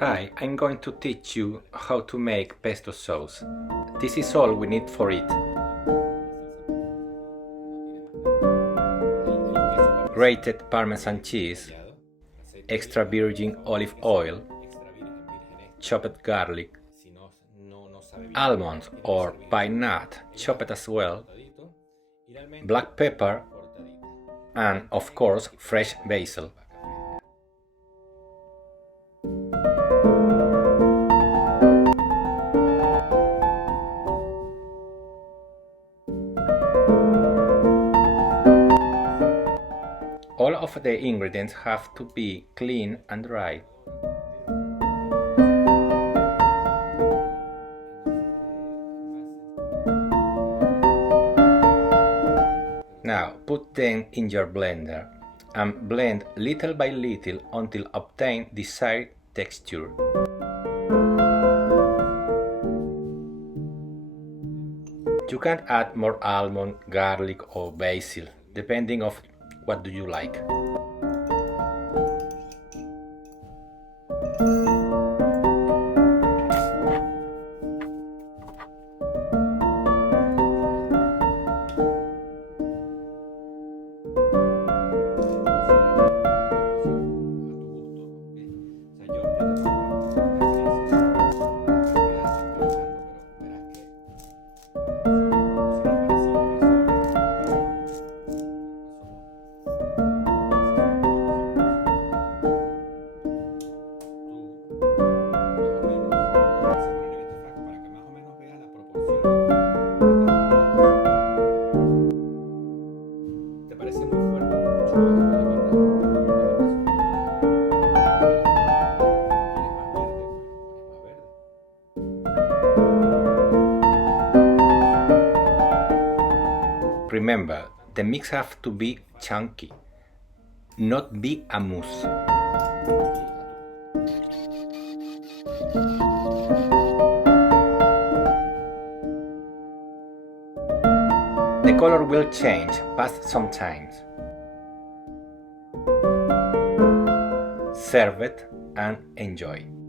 Hi, I'm going to teach you how to make pesto sauce. This is all we need for it. Grated Parmesan cheese, extra virgin olive oil, chopped garlic, almonds or pine nut chopped as well, black pepper, and of course fresh basil. All of the ingredients have to be clean and dry. Now put them in your blender and blend little by little until obtain desired texture. You can add more almond, garlic or basil, depending on what do you like. Remember, the mix has to be chunky, not be a mousse. The color will change past some time. Serve it and enjoy.